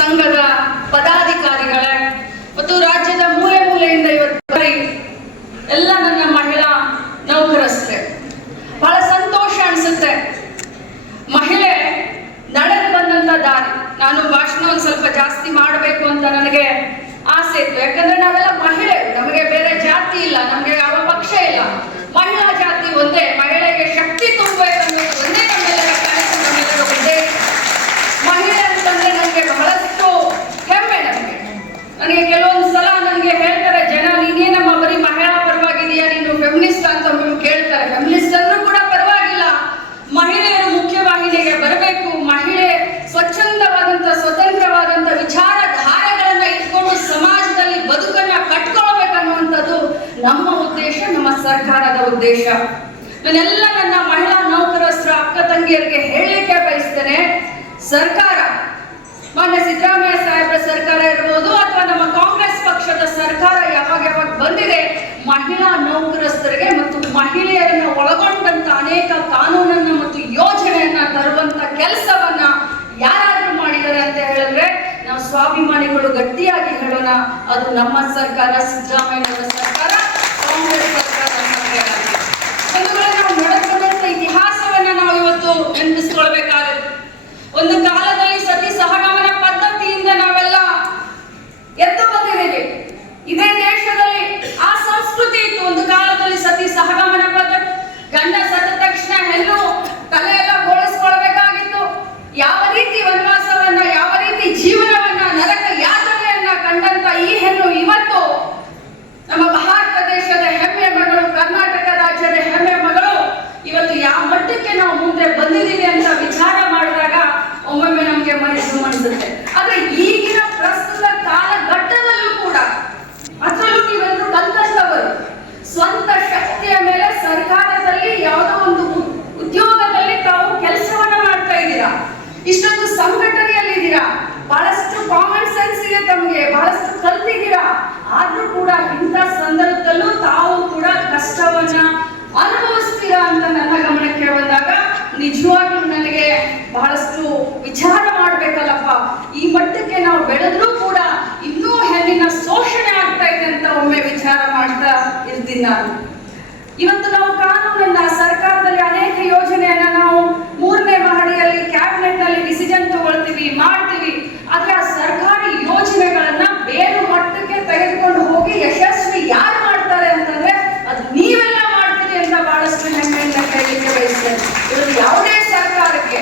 ಸಂಘದ ಪದಾಧಿಕಾರಿಗಳೇ ಮತ್ತು ರಾಜ್ಯದ ಮೂಲೆ ಮೂಲೆಯಿಂದ ಇವತ್ತು ಎಲ್ಲ ನನ್ನ ಮಹಿಳಾ ನೌಕರಸ್ಥೆ, ಬಹಳ ಸಂತೋಷ ಅನಿಸುತ್ತೆ. ಮಹಿಳೆ ನಡೆದು ಬಂದಂತ ದಾರಿ, ನಾನು ಭಾಷಣ ಒಂದು ಸ್ವಲ್ಪ ಜಾಸ್ತಿ ಮಾಡಬೇಕು ಅಂತ ನನಗೆ ಆಸೆ ಇತ್ತು. ಯಾಕಂದ್ರೆ ನಾವೆಲ್ಲ ಮಹಿಳೆ, ನಮಗೆ ಬೇರೆ ಜಾತಿ ಇಲ್ಲ, ನಮಗೆ ಯಾವ ಪಕ್ಷ ಇಲ್ಲ, ಮಹಿಳಾ ಜಾತಿ ಒಂದೇ. ಮಹಿಳೆಗೆ ಶಕ್ತಿ ತುಂಬಬೇಕನ್ನೋದು ಒಂದೇ ನಮ್ಮೆಲ್ಲರ ಕನಸು, ನಮ್ಮೆಲ್ಲರ ಉದ್ದೇಶ. ಮಹಿಳೆ ಅಂತಂದ್ರೆ ನನಗೆ ಬಹಳಷ್ಟು ಹೆಮ್ಮೆ. ನನಗೆ ಕೆಲವೊಂದು ಸಲ ನನಗೆ ಹೇಳ್ತಾರೆ ಜನ, ನೀನೇನಮ್ಮ ಬರೀ ಮಹಿಳಾ ಪರವಾಗಿದೆಯಾ, ನೀನು ಫೆಮಿನಿಸ್ಟ್ ಅಂತ ಕೇಳ್ತಾರೆ. ಫೆಮಿನಿಸ್ಟ್ ಅಂದ್ರೂ ಕೂಡ ಪರವಾಗಿಲ್ಲ, ಮಹಿಳೆಯರು ಮುಖ್ಯವಾಹಿನಿಗೆ ಬರಬೇಕು. ಮಹಿಳೆ ಸ್ವಚ್ಛಂದವಾದಂತ ಸ್ವತಂತ್ರವಾದಂತ ವಿಚಾರಧಾರೆಗಳನ್ನ ಇಟ್ಕೊಂಡು ಸಮಾಜದಲ್ಲಿ ಬದುಕನ್ನ ಕಟ್ಕೊಳ್ಬೇಕನ್ನುವಂಥದ್ದು ನಮ್ಮ ಉದ್ದೇಶ, ನಮ್ಮ ಸರ್ಕಾರದ ಉದ್ದೇಶ. ನಾನೆಲ್ಲ ನನ್ನ ಮಹಿಳಾ ನೌಕರಸ್ಥರ ಅಕ್ಕ ತಂಗಿಯರಿಗೆ ಹೇಳಲಿಕ್ಕೆ ಬಯಸ್ತೇನೆ, ಸರ್ಕಾರ, ಮಾನ್ಯ ಸಿದ್ದರಾಮಯ್ಯ ಸಾಹೇಬ್ರ ಸರ್ಕಾರ ಇರ್ಬೋದು ಅಥವಾ ನಮ್ಮ ಕಾಂಗ್ರೆಸ್ ಪಕ್ಷದ ಸರ್ಕಾರ ಯಾವಾಗ ಬಂದಿದೆ, ಮಹಿಳಾ ನೌಕರಸ್ಥರಿಗೆ ಮತ್ತು ಮಹಿಳೆಯರನ್ನ ಒಳಗೊಂಡಂತ ಅನೇಕ ಕಾನೂನನ್ನ ಮತ್ತು ಯೋಜನೆಯನ್ನ ತರುವಂತ ಕೆಲಸವನ್ನ ಯಾರಾದ್ರೂ ಮಾಡಿದ್ದಾರೆ ಅಂತ ಹೇಳಿದ್ರೆ ನಾವು ಸ್ವಾಭಿಮಾನಿಗಳು ಗಟ್ಟಿಯಾಗಿ ಹೇಳೋಣ, ಅದು ನಮ್ಮ ಸರ್ಕಾರ, ಸಿದ್ದರಾಮಯ್ಯನವರ ಸರ್ಕಾರ, ಕಾಂಗ್ರೆಸ್ ಸರ್ಕಾರ. ನಾವು ನಡೆದುಕೊಂಡಂತ ಇತಿಹಾಸವನ್ನ ನಾವು ಇವತ್ತು ನೆನಪಿಸ್ಕೊಳ್ಬೇಕಾಗುತ್ತೆ. ಒಂದು ಕಾಲದಲ್ಲಿ ಸತಿ ಸಹಗಮನ ಪದ್ಧತಿಯಿಂದ ನಾವೆಲ್ಲ ಎದ್ದು ಬಂದಿದ್ದೇವೆ. ಇದೇ ದೇಶದಲ್ಲಿ ಆ ಸಂಸ್ಕೃತಿ ಇತ್ತು. ಒಂದು ಕಾಲದಲ್ಲಿ ಸತಿ ಸಹಗಮನ ಪದ್ಧತಿ, ಗಂಡ ಸತ್ತ ತಕ್ಷಣ ಹೆಣ್ಣು ತಲೆಯೆಲ್ಲ ಬೋಳಿಸ್ಕೊಳ್ಬೇಕಾಗಿತ್ತು. ಯಾವ ರೀತಿ ವನವಾಸವನ್ನ, ಯಾವ ರೀತಿ ಜೀವನವನ್ನ, ನರಕ ಯಾತನೆಯನ್ನ ಕಂಡಂತ ಈ ಹೆಣ್ಣು ಇವತ್ತು ನಮ್ಮ ಭಾರತ ದೇಶದ ಹೆಮ್ಮೆ ಮಗಳು, ಕರ್ನಾಟಕ ರಾಜ್ಯದ ಹೆಮ್ಮೆ ಮಗಳು. ಇವತ್ತು ಯಾವ ಮಟ್ಟಕ್ಕೆ ನಾವು ಮುಂದೆ ಬಂದಿದ್ದೀವಿ ಅಂತ ವಿಚಾರ ಮಾಡಿದಾಗ ಒಮ್ಮೊಮ್ಮೆ ನಮ್ಗೆ ಮನಸ್ಸು ಅನಿಸುತ್ತೆ. ಆದ್ರೆ ಈಗಿನ ಪ್ರಸ್ತುತ ಕಾಲಘಟ್ಟದಲ್ಲೂ ಕೂಡ, ಅದರಲ್ಲೂ ನೀವೆಲ್ಲರೂ ಕಲ್ತವರು, ಸ್ವಂತ ಶಕ್ತಿಯ ಮೇಲೆ ಸರ್ಕಾರದಲ್ಲಿ ಯಾವುದೋ ಒಂದು ಉದ್ಯೋಗದಲ್ಲಿ ತಾವು ಕೆಲಸವನ್ನ ಮಾಡ್ತಾ ಇದ್ದೀರಾ, ಇಷ್ಟೊಂದು ಸಂಘಟನೆಯಲ್ಲಿದ್ದೀರಾ, ಬಹಳಷ್ಟು ಕಾಮನ್ ಸೆನ್ಸ್ ಇದೆ ತಮಗೆ, ಬಹಳಷ್ಟು ಕಲ್ತಿದ್ದೀರಾ. ಆದ್ರೂ ಕೂಡ ಇಂಥ ಸಂದರ್ಭದಲ್ಲೂ ತಾವು ಕೂಡ ಕಷ್ಟವನ್ನ ಅನುಭವಿಸ್ತೀರಾ ಅಂತ ನನ್ನ ಗಮನಕ್ಕೆ ಬಂದಾಗ ನಿಜವಾಗ್ಲೂ ನನಗೆ ಬಹಳಷ್ಟು ವಿಚಾರ ಮಾಡ್ಬೇಕಲ್ಲಪ್ಪ. ಈ ಮಟ್ಟಕ್ಕೆ ನಾವು ಬೆಳೆದ್ರೂ ಕೂಡ ಇನ್ನೂ ಹೆಣ್ಣಿನ ಶೋಷಣೆ ಆಗ್ತಾ ಇದೆ ಅಂತ ಒಮ್ಮೆ ವಿಚಾರ ಮಾಡ್ತಾ ಇರ್ತೀನಿ ನಾನು. ಇವತ್ತು ನಾವು ಕಾನೂನನ್ನ, ಸರ್ಕಾರದಲ್ಲಿ ಅನೇಕ ಯೋಜನೆಯನ್ನ ನಾವು 3ನೇ ಮಹಡಿಯಲ್ಲಿ ಕ್ಯಾಬಿನೆಟ್ ನಲ್ಲಿ ಡಿಸಿಷನ್ ತಗೊಳ್ತೀವಿ, ಮಾಡ್ತೀವಿ. ಆದ್ರೆ ಆ ಸರ್ಕಾರಿ ಯೋಜನೆಗಳನ್ನ ಬೇರೆ ಮಟ್ಟಕ್ಕೆ ತೆಗೆದುಕೊಂಡು ಹೋಗಿ ಯಶಸ್ವಿ ಯಾರು ಮಾಡ್ತಾರೆ ಅಂತಂದ್ರೆ ಅದು ನೀವೆಲ್ಲ ಮಾಡ್ತೀರಿ ಅಂತ ಬಹಳಷ್ಟು ಹೆಮ್ಮೆಯಿಂದ ಹೇಳಲಿಕ್ಕೆ ಬಯಸ್ತೇನೆ. ಇವತ್ತು ಯಾವುದೇ ಸರ್ಕಾರಕ್ಕೆ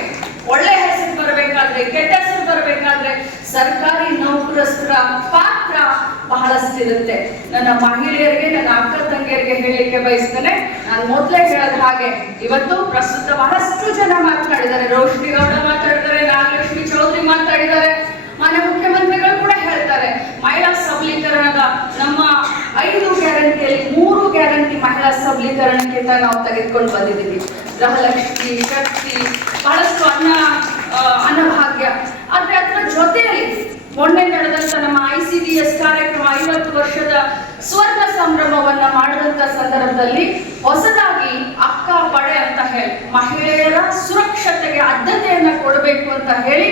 ಒಳ್ಳೆ ಹೆಸರು ಬರಬೇಕಾದ್ರೆ, ಕೆಟ್ಟ ಹೆಸರು ಬರಬೇಕಾದ್ರೆ ಸರ್ಕಾರಿ ನೌಕರಸ್ಥರ ಪಾತ್ರ ಬಹಳಷ್ಟಿರುತ್ತೆ. ನನ್ನ ಮಹಿಳೆಯರಿಗೆ, ನನ್ನ ಅಕ್ಕ ತಂಗಿಯರಿಗೆ ಹೇಳಲಿಕ್ಕೆ ಬಯಸ್ತೇನೆ, ನಾನು ಮೊದಲೇ ಹೇಳದ ಹಾಗೆ ಇವತ್ತು ಪ್ರಸ್ತುತ ಬಹಳಷ್ಟು ಜನ ಮಾತನಾಡಿದ್ದಾರೆ. ರೋಶ್ನಿ ಗೌಡ ಮಾತಾಡಿದ್ದಾರೆ, ನಾಗಲಕ್ಷ್ಮಿ ಚೌಧರಿ ಮಾತಾಡಿದ್ದಾರೆ, ಮಾನ್ಯ ಮುಖ್ಯಮಂತ್ರಿಗಳು ಕೂಡ ಹೇಳ್ತಾರೆ. ಮಹಿಳಾ ಸಬಲೀಕರಣದ ನಮ್ಮ 5 ಗ್ಯಾರಂಟಿಯಲ್ಲಿ 3 ಗ್ಯಾರಂಟಿ ಮಹಿಳಾ ಸಬಲೀಕರಣಕ್ಕೆ ನಾವು ತೆಗೆದುಕೊಂಡು ಬಂದಿದ್ದೀವಿ. ಗೃಹಲಕ್ಷ್ಮಿ, ಶಕ್ತಿ, ಬಹಳಷ್ಟು ಅನ್ನಭಾಗ್ಯ. ಆದ್ರೆ ಅದರ ಜೊತೆಯಲ್ಲಿ ಮೊನ್ನೆ ನಡೆದಂತ ನಮ್ಮ ICDS ಕಾರ್ಯಕ್ರಮ 50 ವರ್ಷದ ಸ್ವರ್ಣ ಸಂಭ್ರಮವನ್ನ ಮಾಡಿದಂತ ಸಂದರ್ಭದಲ್ಲಿ ಹೊಸದಾಗಿ ಅಕ್ಕ ಪಡೆ ಅಂತ ಹೇಳಿ ಮಹಿಳೆಯರ ಸುರಕ್ಷತೆಗೆ ಆದ್ಯತೆಯನ್ನ ಕೊಡಬೇಕು ಅಂತ ಹೇಳಿ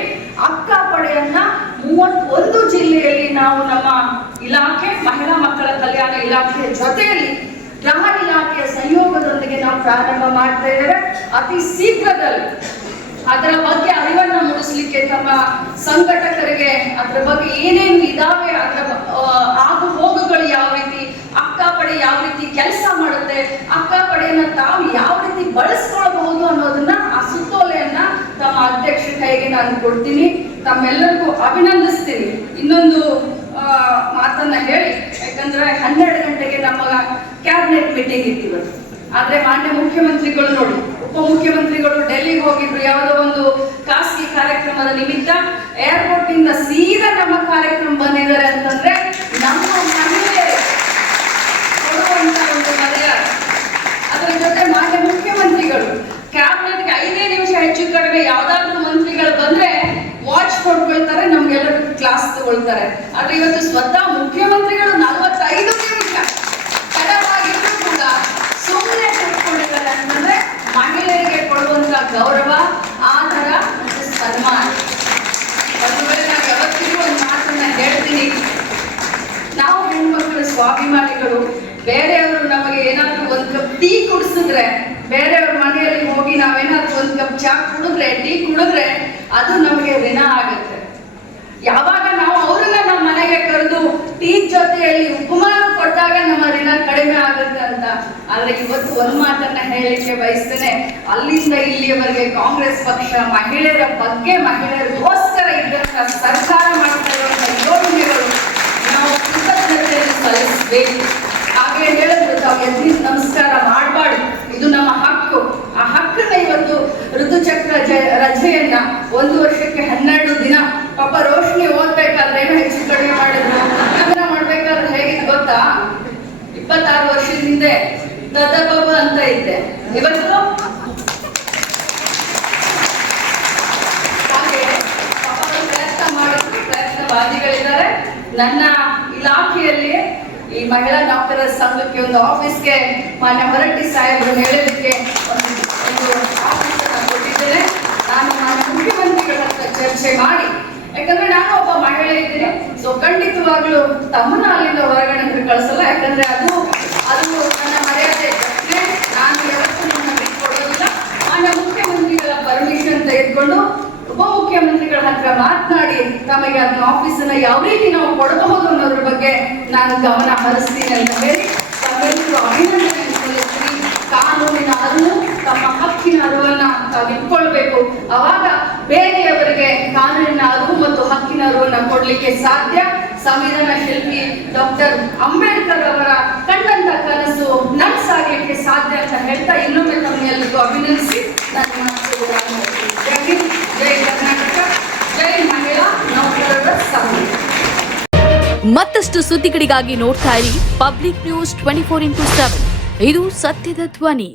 ಅಕ್ಕ ಪಡೆಯನ್ನ 31 ಜಿಲ್ಲೆಯಲ್ಲಿ ನಾವು ನಮ್ಮ ಇಲಾಖೆ, ಮಹಿಳಾ ಮಕ್ಕಳ ಕಲ್ಯಾಣ ಇಲಾಖೆ ಜೊತೆಯಲ್ಲಿ ಗೃಹ ಇಲಾಖೆಯ ಸಂಯೋಗದೊಂದಿಗೆ ನಾವು ಪ್ರಾರಂಭ ಮಾಡ್ತಾ ಇದ್ದೇವೆ. ಅತಿ ಶೀಘ್ರದಲ್ಲಿ ಅದರ ಬಗ್ಗೆ ಅರಿವನ್ನ ಮೂಡಿಸ್ಲಿಕ್ಕೆ ತಮ್ಮ ಸಂಘಟಕರಿಗೆ ಅದರ ಬಗ್ಗೆ ಏನೇನು ಇದಾವೆ, ಅದರ ಆಗು ಹೋಗುಗಳು ಯಾವ ರೀತಿ, ಅಕ್ಕ ಪಡೆ ಯಾವ ರೀತಿ ಕೆಲಸ ಮಾಡುತ್ತೆ, ಅಕ್ಕ ಪಡೆಯನ್ನ ತಾವು ಯಾವ ರೀತಿ ಬಳಸ್ಕೊಳ್ಬಹುದು ಅನ್ನೋದನ್ನ, ಆ ಸುತ್ತೋಲೆಯನ್ನ ತಮ್ಮ ಅಧ್ಯಕ್ಷ ಕೈಗೆ ನಾನು ಕೊಡ್ತೀನಿ. ತಮ್ಮೆಲ್ಲರಿಗೂ ಅಭಿನಂದಿಸ್ತೀನಿ. ಇನ್ನೊಂದು ಮಾತನ್ನ ಹೇಳಿ, ಯಾಕಂದ್ರೆ 12 ಗಂಟೆಗೆ ನಮ್ಮ ಕ್ಯಾಬಿನೆಟ್ ಮೀಟಿಂಗ್ ಇತ್ತು. ಆದ್ರೆ ಮಾನ್ಯ ಮುಖ್ಯಮಂತ್ರಿಗಳು ನೋಡಿ, ಉಪಮುಖ್ಯಮಂತ್ರಿಗಳು ಡೆಲ್ಲಿಗೆ ಹೋಗಿದ್ರು ಯಾವುದೋ ಒಂದು ಖಾಸಗಿ ಕಾರ್ಯಕ್ರಮದ ನಿಮಿತ್ತ. ಏರ್ಪೋರ್ಟ್ ಇಂದ ಸೀದಾ ನಮ್ಮ ಕಾರ್ಯಕ್ರಮ ಬಂದಿದ್ದಾರೆ ಅಂತಂದ್ರೆ ನಮ್ಮ ಮಹಿಳೆಯರು ಕೊಡುವಂತ ಒಂದು ಮರ್ಯಾದೆ. ಅದರ ಜೊತೆ ಮಾನ್ಯ ಮುಖ್ಯಮಂತ್ರಿಗಳು ಕ್ಯಾಬಿನೆಟ್ಗೆ 5 ನಿಮಿಷ ಹೆಚ್ಚು ಕಡಿಮೆ ಯಾವ್ದಾದ್ರು ಮಂತ್ರಿಗಳು ಬಂದ್ರೆ ವಾಚ್ ಕೊಡ್ಕೊಳ್ತಾರೆ, ನಮ್ಗೆಲ್ಲರಿಗೂ ಕ್ಲಾಸ್ ತಗೊಳ್ತಾರೆ. ಆದ್ರೆ ಇವತ್ತು ಸ್ವತಃ ಮುಖ್ಯಮಂತ್ರಿಗಳು 45 ನಿಮಿಷ ತಡವಾಗಿದ್ರು ಕೂಡ ಸುಮ್ಮನೆ ಕೂತ್ಕೊಂಡಿದ್ದಾರೆ ಅಂತಂದ್ರೆ ಮಹಿಳೆಯರಿಗೆ ಕೊಡುವಂತ ಗೌರವ, ಆದರ ಮತ್ತು ಸನ್ಮಾನ. ಒಂದು ವೇಳೆ ನಾವು ಯಾವತ್ತಿಗೂ ಸ್ವಾಭಿಮಾನಿಗಳು. ಬೇರೆಯವರು ನಮಗೆ ಏನಾದ್ರು ಒಂದು ಕಪ್ ಟೀ ಕುಡಿಸಿದ್ರೆ, ಬೇರೆಯವ್ರ ಮನೆಯಲ್ಲಿ ಹೋಗಿ ನಾವೇನಾದ್ರು ಒಂದು ಕಪ್ ಚಾ ಕುಡಿದ್ರೆ, ಟೀ ಕುಡಿದ್ರೆ ಅದು ನಮಗೆ ಋಣ ಆಗುತ್ತೆ. ಯಾವಾಗ ನಾವು ಅವ್ರನ್ನ ನಮ್ಮ ಮನೆಗೆ ಕರೆದು ಟೀ ಜೊತೆಯಲ್ಲಿ ಉಪಮಾನ ಕೊಟ್ಟಾಗ ನಮ್ಮ ಋಣ ಕಡಿಮೆ ಆಗುತ್ತೆ ಅಂತ. ಆದ್ರೆ ಇವತ್ತು ಒಂದು ಮಾತನ್ನ ಹೇಳಲಿಕ್ಕೆ ಬಯಸ್ತೇನೆ, ಅಲ್ಲಿಂದ ಇಲ್ಲಿಯವರೆಗೆ ಕಾಂಗ್ರೆಸ್ ಪಕ್ಷ ಮಹಿಳೆಯರ ಬಗ್ಗೆ, ಮಹಿಳೆಯರಿಗೋಸ್ಕರ ಇದ್ದಂತ ಸರ್ಕಾರ ಮಾಡ್ತಾ ಇರುವಂತಹ ಯೋಜನೆಗಳು ನಾವು ಕೃತಜ್ಞತೆಯನ್ನು ಸಲ್ಲಿಸಬೇಕು. ಹಾಗೆ ಹೇಳಿದ್ರು, ತಾವು ಎದ್ದು ನಮಸ್ಕಾರ ಮಾಡಬಾರ್ದು, ಇದು ನಮ್ಮ ಹಕ್ಕು. ಆ ಹಕ್ಕನ್ನ ಇವತ್ತು ಋತುಚಕ್ರ ರಜೆಯನ್ನ 1 ವರ್ಷಕ್ಕೆ 12 ದಿನ, ಪಾಪ ರೋಶ್ನಿ ಓದ್ಬೇಕಾದ್ರೆ ಏನೋ ಹೆಚ್ಚು ಕಡಿಮೆ ಮಾಡಿದ್ರು. ಅದನ್ನ ಮಾಡ್ಬೇಕಾದ್ರೆ ಹೇಗಿತ್ತು ಗೊತ್ತಾ, 26 ವರ್ಷದ ಹಿಂದೆ ದದಬಬ ಅಂತ ಇದ್ದೆ, ಇವತ್ತು ಹಾಗೆ ಪಾಪ ಪ್ರಯತ್ನ ಮಾಡಿದ್ರು, ಪ್ರಯತ್ನವಾದಿಗಳಿದ್ದಾರೆ. ನನ್ನ ಇಲಾಖೆಯಲ್ಲಿ ಈ ಮಹಿಳಾ ಡಾಕ್ಟರ್ ಸಂಘಕ್ಕೆ ಒಂದು ಆಫೀಸ್ಗೆ ಮಾನ್ಯ ಹೊರಟ್ಟಿ ಸಾಹೇಬರು ಹೇಳಲಿಕ್ಕೆ ಒಂದು ಆಫೀಸ್ ಅನ್ನು ಕೊಟ್ಟಿದ್ದೇನೆ. ನಾನು ಮಾನ್ಯ ಮುಖ್ಯಮಂತ್ರಿಗಳ ಹತ್ರ ಚರ್ಚೆ ಮಾಡಿ, ಯಾಕಂದ್ರೆ ನಾನು ಒಬ್ಬ ಮಹಿಳೆ ಇದ್ದೀನಿ, ಸೊ ಖಂಡಿತವಾಗ್ಲೂ ತಮ್ಮನ್ನ ಅಲ್ಲಿಂದ ಹೊರಗಡೆ ಕಳಿಸಲ್ಲ. ಯಾಕಂದ್ರೆ ಅದು ನನ್ನ ಮರ್ಯಾದೆ ಪ್ರಶ್ನೆ. ನಾನು ಯಾವತ್ತೂ ನನ್ನ ಬಿಟ್ಕೊಡೋದಿಲ್ಲ. ಮಾನ್ಯ ಮುಖ್ಯಮಂತ್ರಿಗಳ ಪರ್ಮಿಷನ್ ತೆಗೆದುಕೊಂಡು ಉಪಮುಖ್ಯಮಂತ್ರಿಗಳ ಹತ್ರ ಮಾತನಾಡಿ ತಮಗೆ ಅದನ್ನ ಆಫೀಸನ್ನ ಯಾವ ರೀತಿ ನಾವು ಕೊಡಬಹುದು ಅನ್ನೋದ್ರ ಬಗ್ಗೆ ನಾನು ಗಮನ ಹರಿಸ್ತೀನಿ ಅಂತ ಹೇಳಿ ತಮ್ಮೆಲ್ಲರೂ ಅಭಿನಂದನೆ ಸಲ್ಲಿಸ್ತೀನಿ. ಕಾನೂನಿನ ಅರಿವು, ತಮ್ಮ ಹಕ್ಕಿನ ಅರಿವನ್ನ ತಾವು ಇಟ್ಕೊಳ್ಬೇಕು. ಅವಾಗ ಬೇರೆಯವರಿಗೆ ಕಾನೂನಿನ ಅರಿವು ಮತ್ತು ಹಕ್ಕಿನ ಅರಿವನ್ನ ಕೊಡ್ಲಿಕ್ಕೆ ಸಾಧ್ಯ. ಸಂವಿಧಾನ ಶಿಲ್ಪಿ ಡಾಕ್ಟರ್ ಅಂಬೇಡ್ಕರ್ ಅವರ ಕಂಡಂತ ಕನಸು ನನಸಾಗಲಿಕ್ಕೆ ಸಾಧ್ಯ ಅಂತ ಹೇಳ್ತಾ ಇನ್ನೊಮ್ಮೆ ತಮ್ಮೆಲ್ಲರಿಗೂ ಅಭಿನಂದಿಸಿ ನನ್ನ ಮಾತು. ಜೈ ಕರ್ನಾಟಕ, ಜೈ ಮಹಿಳಾ ನೌಕರರ ಸಂಘ. ಮತ್ತಷ್ಟು ಸುದ್ದಿಗಳಿಗಾಗಿ ನೋಡ್ತಾ ಇರಿ ಪಬ್ಲಿಕ್ ನ್ಯೂಸ್ 24x7. ಇದು ಸತ್ಯದ ಧ್ವನಿ.